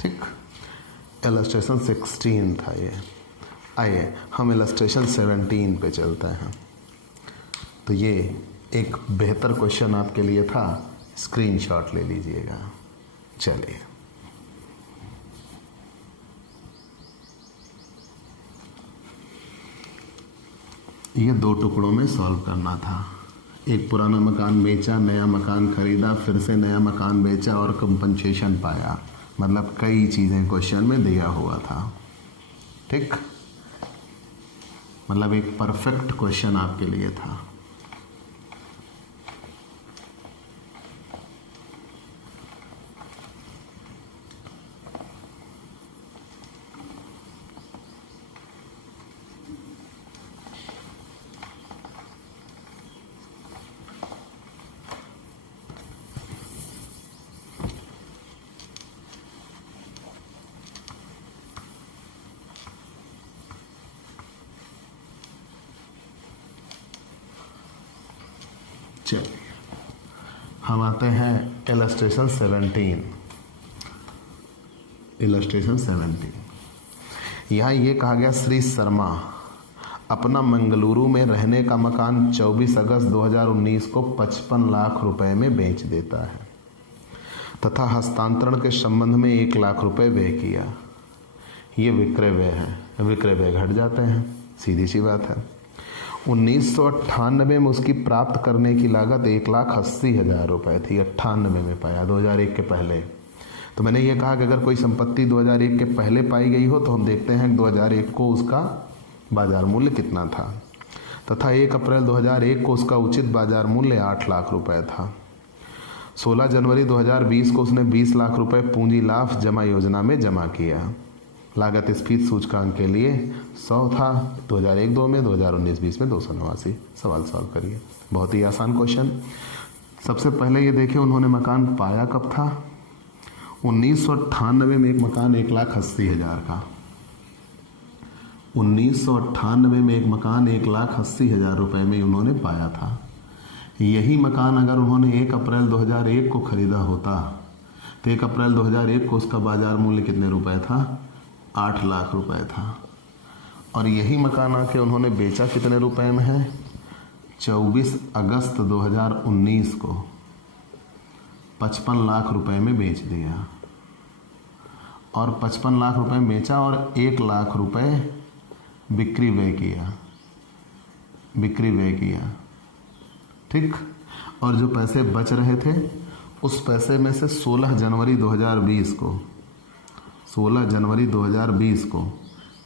ठीक, इलस्ट्रेशन 16 था ये। आइए हम इलस्ट्रेशन 17 पे चलते हैं। तो ये एक बेहतर क्वेश्चन आपके लिए था, स्क्रीनशॉट ले लीजिएगा। चलिए, ये 2 टुकड़ों में सॉल्व करना था। एक पुराना मकान बेचा, नया मकान खरीदा, फिर से नया मकान बेचा और कंपनसेशन पाया। मतलब कई चीज़ें क्वेश्चन में दिया हुआ था। ठीक, मतलब एक परफेक्ट क्वेश्चन आपके लिए था। चलिए हम आते हैं इलस्ट्रेशन 17। इलस्ट्रेशन 17 यहाँ ये कहा गया, श्री शर्मा अपना मंगलुरु में रहने का मकान 24 अगस्त 2019 को 55 लाख रुपए में बेच देता है तथा हस्तांतरण के संबंध में 1 लाख रुपए व्यय किया। ये विक्रय व्यय है, विक्रय व्यय घट जाते हैं, सीधी सी बात है। 1998 में उसकी प्राप्त करने की लागत 1,80,000 रुपये थी। 98 में पाया, 2001 के पहले। तो मैंने ये कहा कि अगर कोई संपत्ति 2001 के पहले पाई गई हो तो हम देखते हैं 2001 को उसका बाजार मूल्य कितना था, तथा 1 अप्रैल 2001 को उसका उचित बाजार मूल्य 8 लाख रुपए था। 16 जनवरी 2020 को उसने 20 लाख रुपए पूंजी लाभ जमा योजना में जमा किया। लागत स्फीति सूचकांक के लिए 100 था 2001-2 में, 2019-20 में 289। सवाल सॉल्व करिए, बहुत ही आसान क्वेश्चन। सबसे पहले ये देखिए उन्होंने मकान पाया कब था। 1998 में एक मकान 1,80,000 का, 1998 में एक मकान 1,80,000 रुपये में उन्होंने पाया था। यही मकान अगर उन्होंने 1 अप्रैल 2001 को खरीदा होता तो 1 अप्रैल 2001 को उसका बाजार मूल्य कितने रुपए था? 8 लाख रुपए था। और यही मकान आके उन्होंने बेचा कितने रुपए में है? 24 अगस्त 2019 को 55 लाख रुपए में बेच दिया। और 55 लाख रुपए में बेचा और 1 लाख रुपए बिक्री व्यय किया, बिक्री व्यय किया। ठीक, और जो पैसे बच रहे थे उस पैसे में से 16 जनवरी 2020 को 16 जनवरी 2020 को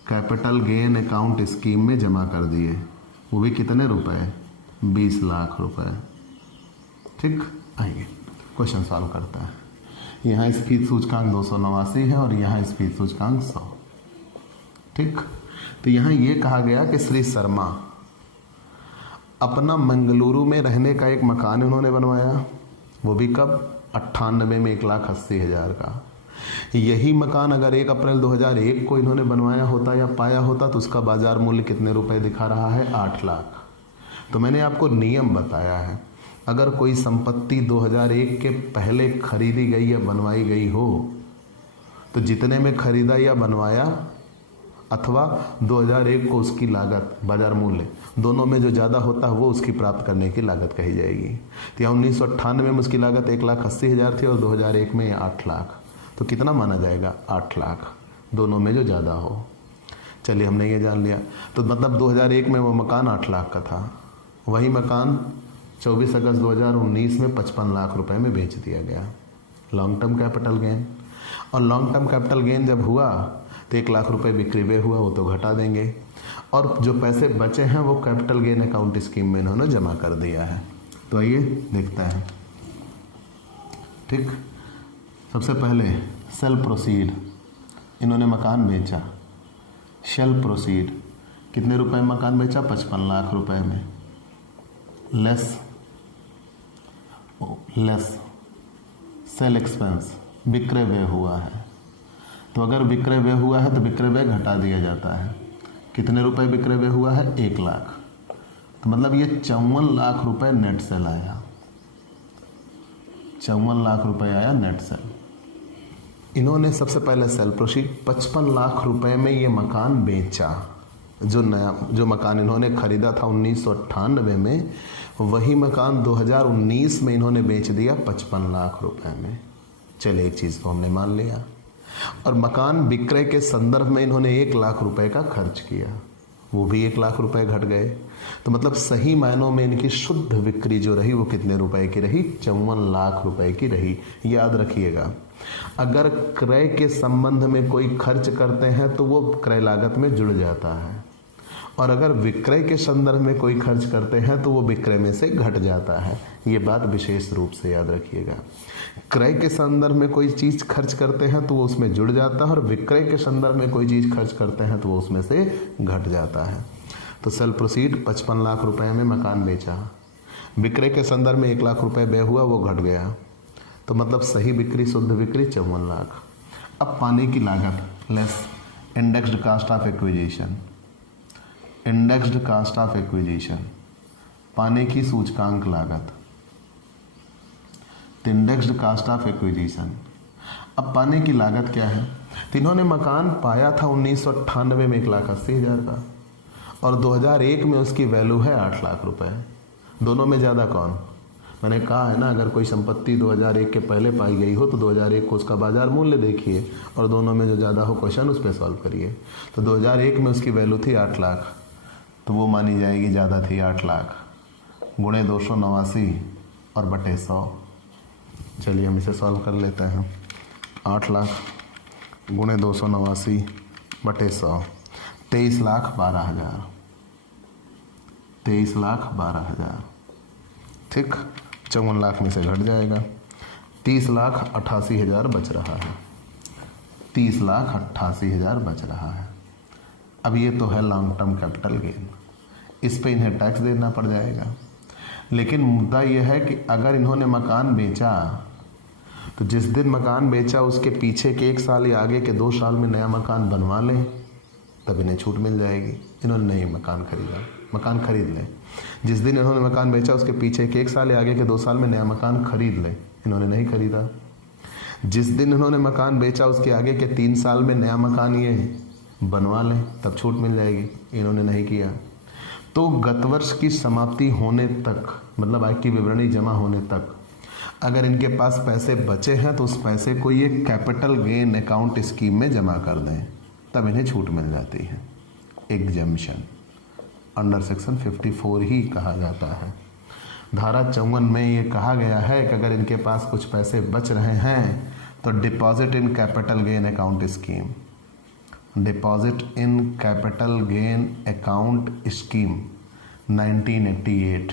कैपिटल गेन अकाउंट स्कीम में जमा कर दिए। वो भी कितने रुपए? 20 लाख रुपए। ठीक, आइए क्वेश्चन सॉल्व करता है। यहाँ स्फीति सूचकांक 289 है और यहाँ स्फीति सूचकांक 100। ठीक, तो यहाँ ये कहा गया कि श्री शर्मा अपना मंगलुरु में रहने का एक मकान उन्होंने बनवाया, वो भी कब? 98 में 1,80,000 का। यही मकान अगर 1 अप्रैल 2001 को इन्होंने बनवाया होता या पाया होता तो उसका बाजार मूल्य कितने रुपए दिखा रहा है? 8 लाख। तो मैंने आपको नियम बताया है, अगर कोई संपत्ति 2001 के पहले खरीदी गई या बनवाई गई हो तो जितने में खरीदा या बनवाया अथवा 2001 को उसकी लागत, बाजार मूल्य, दोनों में जो ज़्यादा होता है वो उसकी प्राप्त करने की लागत कही जाएगी। तो यहाँ 1998 में उसकी लागत 1,80,000 थी और 2001 में 8 लाख। तो कितना माना जाएगा? 8 लाख, दोनों में जो ज़्यादा हो। चलिए हमने ये जान लिया। तो मतलब 2001 में वो मकान 8 लाख का था, वही मकान 24 अगस्त 2019 में 55 लाख रुपए में बेच दिया गया। Long term capital gain. और लॉन्ग टर्म कैपिटल गेन जब हुआ तो 1 लाख रुपए बिक्री व्यय हुआ, वो तो घटा देंगे। और जो पैसे बचे हैं वो कैपिटल गेन अकाउंट स्कीम में इन्होंने जमा कर दिया है। तो आइए देखते हैं। ठीक, सबसे पहले सेल प्रोसीड, इन्होंने मकान बेचा। सेल प्रोसीड कितने रुपए में मकान बेचा? 55 लाख रुपए में। लेस सेल एक्सपेंस, विक्रय व्यय हुआ है। तो अगर विक्रय व्यय हुआ है तो विक्रय व्यय घटा दिया जाता है। कितने रुपए विक्रय व्यय हुआ है? 1 लाख। तो मतलब ये 54 लाख रुपए नेट सेल आया। 54 लाख रुपए आया नेट सेल। इन्होंने सबसे पहले सेल प्रोसीड 55 लाख रुपए में ये मकान बेचा। जो मकान इन्होंने खरीदा था 1998 में, वही मकान 2019 में इन्होंने बेच दिया 55 लाख रुपए में। चलिए एक चीज़ को हमने मान लिया। और मकान विक्रय के संदर्भ में इन्होंने 1 लाख रुपए का खर्च किया। वो भी 1 लाख रुपए घट गए। तो मतलब सही मायनों में इनकी शुद्ध बिक्री जो रही वो कितने रुपए की रही? 54 लाख रुपए की रही। याद रखिएगा, अगर क्रय के संबंध में कोई खर्च करते हैं तो वो क्रय लागत में जुड़ जाता है, और अगर विक्रय के संदर्भ में कोई खर्च करते हैं तो वो विक्रय में से घट जाता है। ये बात विशेष रूप से याद रखिएगा। क्रय के संदर्भ में कोई चीज खर्च करते हैं तो वो उसमें जुड़ जाता है, और विक्रय के संदर्भ में कोई चीज खर्च करते हैं तो वो उसमें से घट जाता है। तो सेल प्रोसीड 55 लाख रुपए में मकान बेचा, विक्रय के संदर्भ में 1 लाख रुपए व्यय हुआ, वो घट गया। तो मतलब सही बिक्री, शुद्ध बिक्री 54 लाख। अब पाने की लागत less indexed cost of acquisition, indexed cost of acquisition, पाने की सूचकांक लागत, इंडेक्स्ड कास्ट ऑफ एक्विजिशन। अब पाने की लागत क्या है? तो इन्होंने मकान पाया था 1998 में 1,80,000 का, और 2001 में उसकी वैल्यू है 8 लाख रुपए। दोनों में ज़्यादा कौन? मैंने कहा है ना, अगर कोई संपत्ति 2001 के पहले पाई गई हो तो 2001 को उसका बाजार मूल्य देखिए, और दोनों में जो ज़्यादा हो क्वेश्चन उस पर सॉल्व करिए। तो 2001 में उसकी वैल्यू थी 8 लाख, तो वो मानी जाएगी ज़्यादा थी। 8 लाख गुणे 289 और बटे 100। चलिए हम इसे सॉल्व कर लेते हैं। 8 लाख गुणे 289 बटे 100, 23,12,000, 23,12,000। ठीक, 54 लाख में से घट जाएगा, 30,88,000 बच रहा है, 30,88,000 बच रहा है। अब ये तो है लॉन्ग टर्म कैपिटल गेन, इस पे इन्हें टैक्स देना पड़ जाएगा। लेकिन मुद्दा यह है कि अगर इन्होंने मकान बेचा तो जिस दिन मकान बेचा उसके पीछे के 1 साल या आगे के 2 साल में नया मकान बनवा लें, तब इन्हें छूट मिल जाएगी। इन्होंने नहीं मकान खरीदा, मकान खरीद लें। जिस दिन इन्होंने मकान बेचा उसके पीछे के 1 साल या आगे के 2 साल में नया मकान खरीद लें, इन्होंने नहीं खरीदा। जिस दिन इन्होंने मकान बेचा उसके आगे के 3 साल में नया मकान ये बनवा लें, तब छूट मिल जाएगी, इन्होंने नहीं किया। तो गत वर्ष की समाप्ति होने तक, मतलब आय की विवरणी जमा होने तक, अगर इनके पास पैसे बचे हैं तो उस पैसे को ये कैपिटल गेन अकाउंट स्कीम में जमा कर दें, तब इन्हें छूट मिल जाती है। एग्जम्पशन अंडर सेक्शन 54 ही कहा जाता है। धारा 54 में ये कहा गया है कि अगर इनके पास कुछ पैसे बच रहे हैं तो deposit in capital gain account scheme, deposit in capital gain account scheme 1988,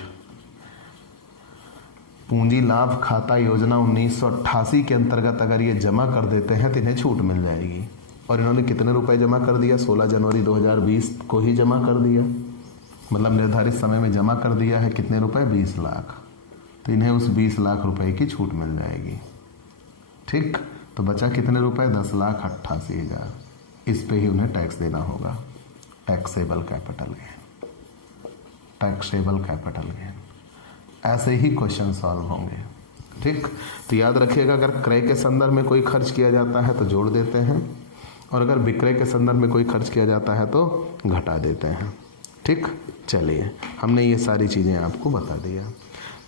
पूंजी लाभ खाता योजना 1988 के अंतर्गत अगर ये जमा कर देते हैं तो इन्हें छूट मिल जाएगी। और इन्होंने कितने रुपए जमा कर दिया? 16 जनवरी 2020 को ही जमा कर दिया, मतलब निर्धारित समय में जमा कर दिया है। कितने रुपए? 20 लाख। तो इन्हें उस 20 लाख रुपए की छूट मिल जाएगी। ठीक, तो बचा कितने रुपए? 10,88,000। इस पे ही उन्हें टैक्स देना होगा, taxable capital gain, taxable capital gain. ऐसे ही क्वेश्चन सॉल्व होंगे। ठीक, तो याद रखिएगा, अगर क्रय के संदर्भ में कोई खर्च किया जाता है तो जोड़ देते हैं, और अगर विक्रय के संदर्भ में कोई खर्च किया जाता है तो घटा देते हैं। ठीक, चलिए हमने ये सारी चीज़ें आपको बता दिया।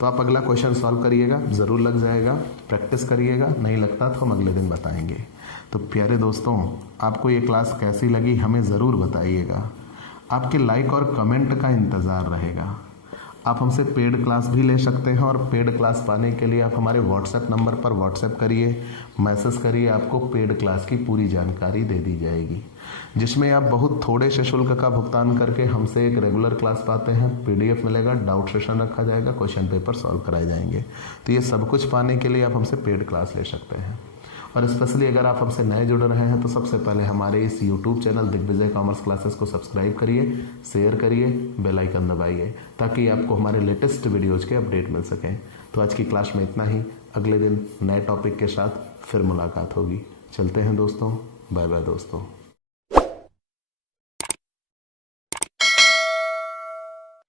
तो आप अगला क्वेश्चन सॉल्व करिएगा, ज़रूर लग जाएगा, प्रैक्टिस करिएगा, नहीं लगता तो हम अगले दिन बताएंगे। तो प्यारे दोस्तों, आपको ये क्लास कैसी लगी हमें ज़रूर बताइएगा। आपके लाइक और कमेंट का इंतज़ार रहेगा। आप हमसे पेड क्लास भी ले सकते हैं, और पेड क्लास पाने के लिए आप हमारे व्हाट्सएप नंबर पर व्हाट्सएप करिए, मैसेज करिए, आपको पेड क्लास की पूरी जानकारी दे दी जाएगी, जिसमें आप बहुत थोड़े से शुल्क का भुगतान करके हमसे एक रेगुलर क्लास पाते हैं। पीडीएफ मिलेगा, डाउट सेशन रखा जाएगा, क्वेश्चन पेपर सॉल्व कराए जाएंगे। तो ये सब कुछ पाने के लिए आप हमसे पेड क्लास ले सकते हैं। और स्पेशली अगर आप हमसे नए जुड़ रहे हैं तो सबसे पहले हमारे इस YouTube channel Digvijay commerce classes को सब्सक्राइब करिए, शेयर करिए, बेल आइकन दबाइए, ताकि आपको हमारे लेटेस्ट वीडियोज के अपडेट मिल सकें। तो आज की क्लास में इतना ही, अगले दिन नए टॉपिक के साथ फिर मुलाकात होगी। चलते हैं दोस्तों, बाय बाय दोस्तों।